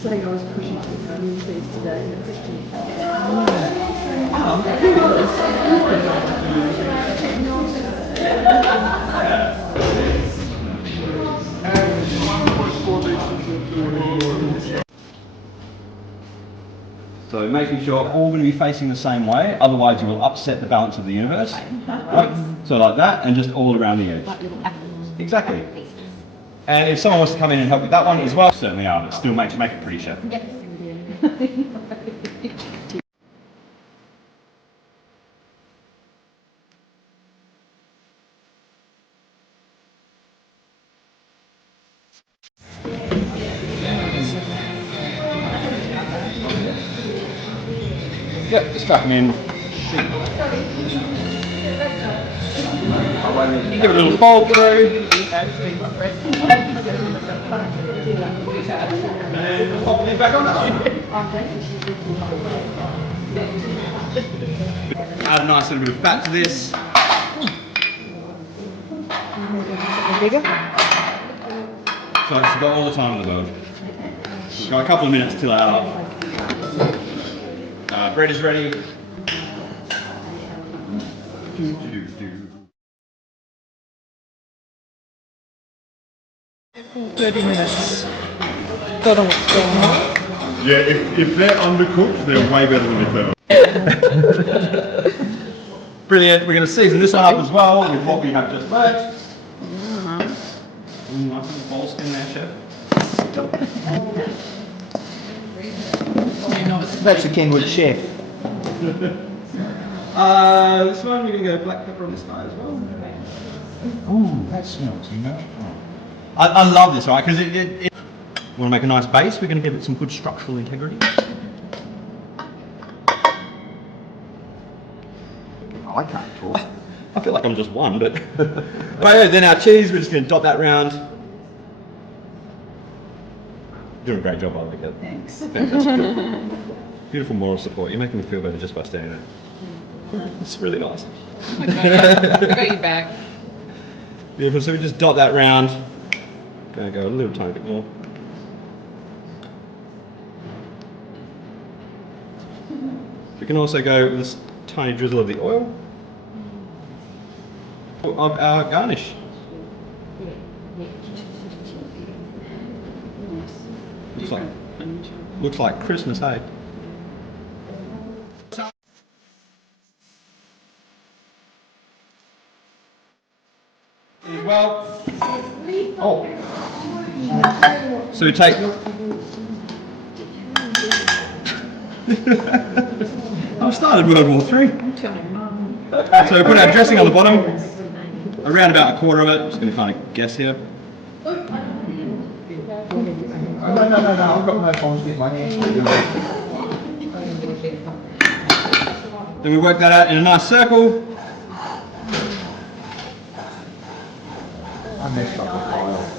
Saying I was pushing to the communities today and So making sure all going to be facing the same way, otherwise you will upset the balance of the universe. Right? So like that, and just all around the edge. Exactly. And if someone wants to come in and help with that one as well, certainly are, but still make it pretty, chef. Yes. Yep, just chuck them in. Give it a little fold through. And pop it back on. Add a nice little bit of fat to this. Bigger? So it's got all the time in the world. Got a couple of minutes till our bread is ready. 30 minutes. Don't know what's going on. Yeah, if they're undercooked, they're way better than if they're not. Brilliant. We're going to season this one up as well with what we have just left. Nice little bowl skin there, chef. That's a Kenwood chef. This one we're going to go black pepper on this guy as well. Ooh, that smells nice. I love this, right? Because it want to make a nice base. We're going to give it some good structural integrity. I can't talk. I feel like I'm just one, but right, then our cheese. We're just going to dot that round. You're doing a great job, by the way, Kev. Thanks. Fantastic. Beautiful moral support. You're making me feel better just by standing there. It's really nice. I got you back. Beautiful. So we just dot that round. Gonna go a little tiny bit more. We can also go with this tiny drizzle of the oil of our garnish. Looks like Christmas, hey? Well, oh. So we take. I've started World War III. So we put our dressing on the bottom, around about a quarter of it. Just going to kind of guess here. No, I've got no problems with my hands. Then we work that out in a nice circle. I messed up the file.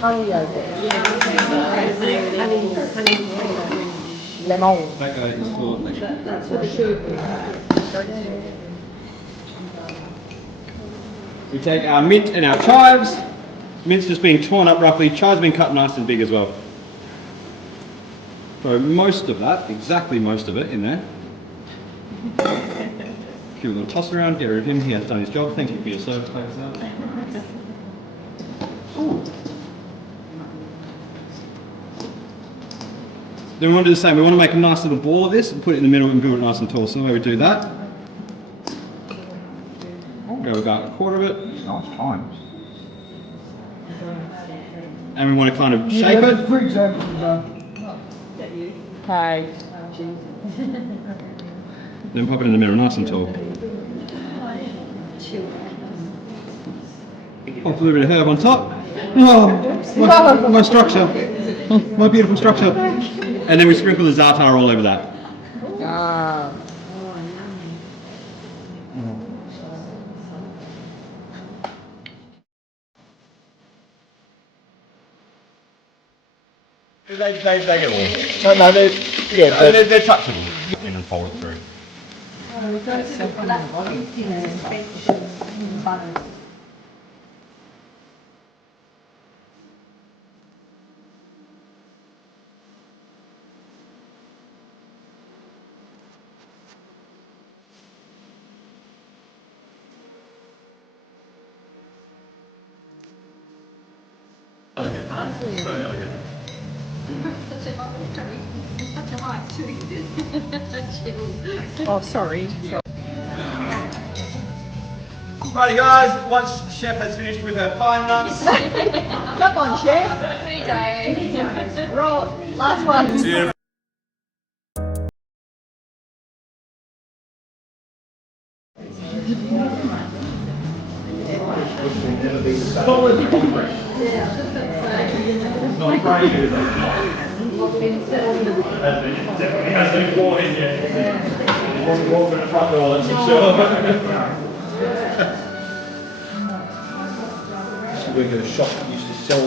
Honey lemon. That guy is for That's for the soup. We take our mint and our chives. Mint's just being torn up roughly. Chives been cut nice and big as well. So most of that, exactly most of it in there. Give a little toss around, get rid of him. He has done his job. Thank you for your service, thanks. Then we want to do the same. We want to make a nice little ball of this and put it in the middle and build it nice and tall. So the way we do that, go about a quarter of it. Nice times. And we want to kind of shape it. For example, Hi. Then pop it in the middle nice and tall. Pop a little bit of herb on top. Oh, my structure. My beautiful structure. And then we sprinkle the za'atar all over that. Ah. They get all. No, yeah, They're touchable. In and fold it through. Oh, sorry. Righty guys, once Chef has finished with her pine nuts, Come on, chef. Roll. Last one. Definitely has been bought in yet. One walk in the front door, that's for sure. we're going to shop that used to sell